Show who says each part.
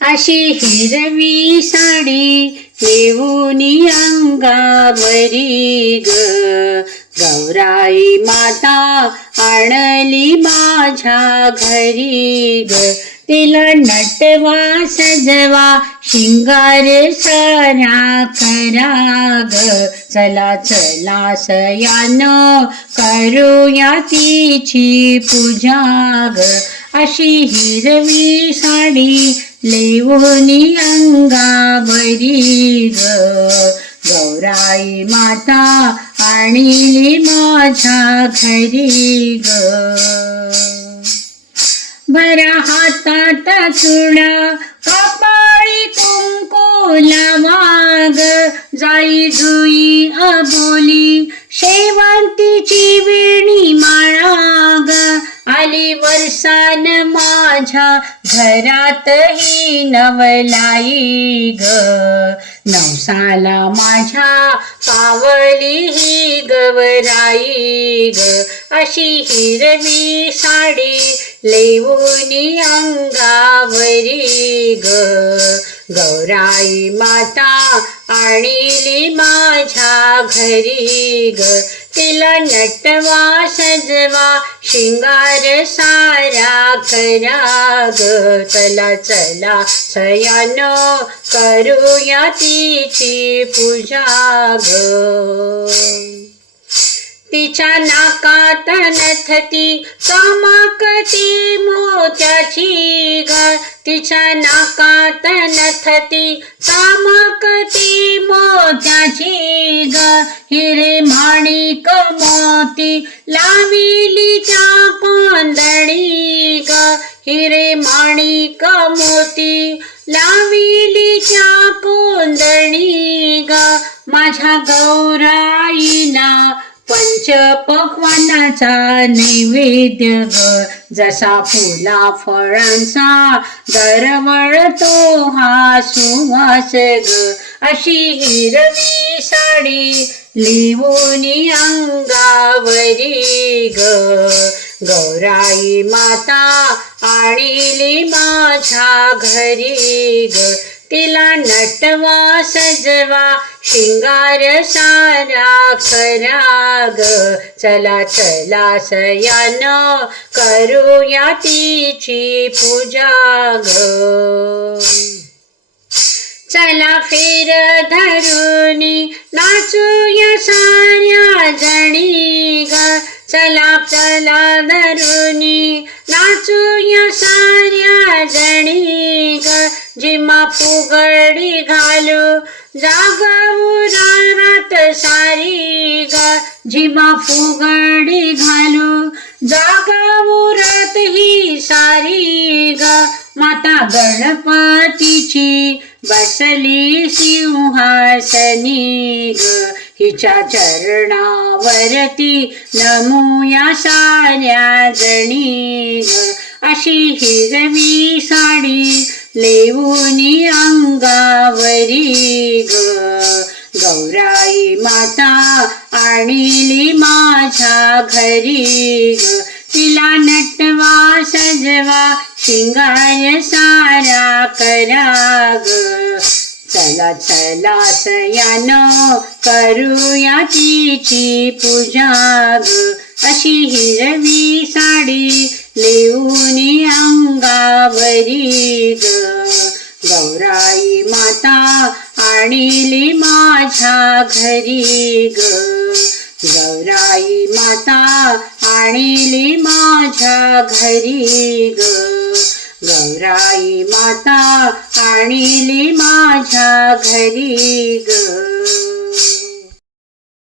Speaker 1: अशी हिरवी साडी येऊन अंगावरी ग. गौराई माता आणली माझ्या घरी ग. तिला नटवा सजवा शिंगार सारा करा ग. चला चला सयान करूया तिची पूजा ग. अशी हिरवी साडी लेवणी अंगावरी ग. गौराई माता आणली माझ्या घरी ग. भरा हातात चुडा कपाळी कुंकोला लावाग जाई जुई अबोली शेवंतीची वेणी माळाग. आली वर्षान माझ्या घरात ही नवलाई ग. नवसाला माझ्या पावली ही गवराई ग. अशी हिरवी साडी लेवूनी अंगावरी ग. गौराई माता आणली माझ्या घरी ग. तिला नटवा सजवा शिंगार सारा करा ग. चला चला सयान करूया तिची पूजा ग. तिच्या नाकात नथती चमकती मोत्याची ग तिच्या नाकात नथती चमकती मोत्याची ग हिरे माणिक मोती लाविली त्या कोंदणी ग हिरे माणिक मोती लाविली त्या कोंदणी ग माझ्या गौराईला पंच पक्वानाचा नैवेद्य ग. जसा फुला फळांचा दरवळतो हा सुवास ग. अशी हिरवी साडी लिवोनी अंगावरी ग. गौराई माता आणली माझ्या घरी ग. तिला नटवा सजवा शिंगार सारा कराग ग चला चला सयान करूया तिची पूजा ग चला फेर धरुनी नाचूया साऱ्या जणी ग चला चला धरुनी नाचूया साऱ्या जणी जिमा फुगडी घालू. जाग रात सारी ग जिमा फुगडी घालू. जाग रात ही सारी ग माता गणपतीची बसली सिंहासनी ग हिच्या चरणावरती नमूया साऱ्या जणी ग अशी हिरवी साडी लेवोनी अंगावरी ग. गौराई माता आणली माझ्या घरी ग. तिला नटवा सजवा शिंगार सारा करा ग. चला चला सयान करूया तिची पूजा ग. अशी हिरवी साडी लेऊनी अंगावरी ग. गौराई माता आणली माझ्या घरी ग. गौराई माता आणली माझ्या घरी ग. गौराई माता आणली माझ्या घरी ग.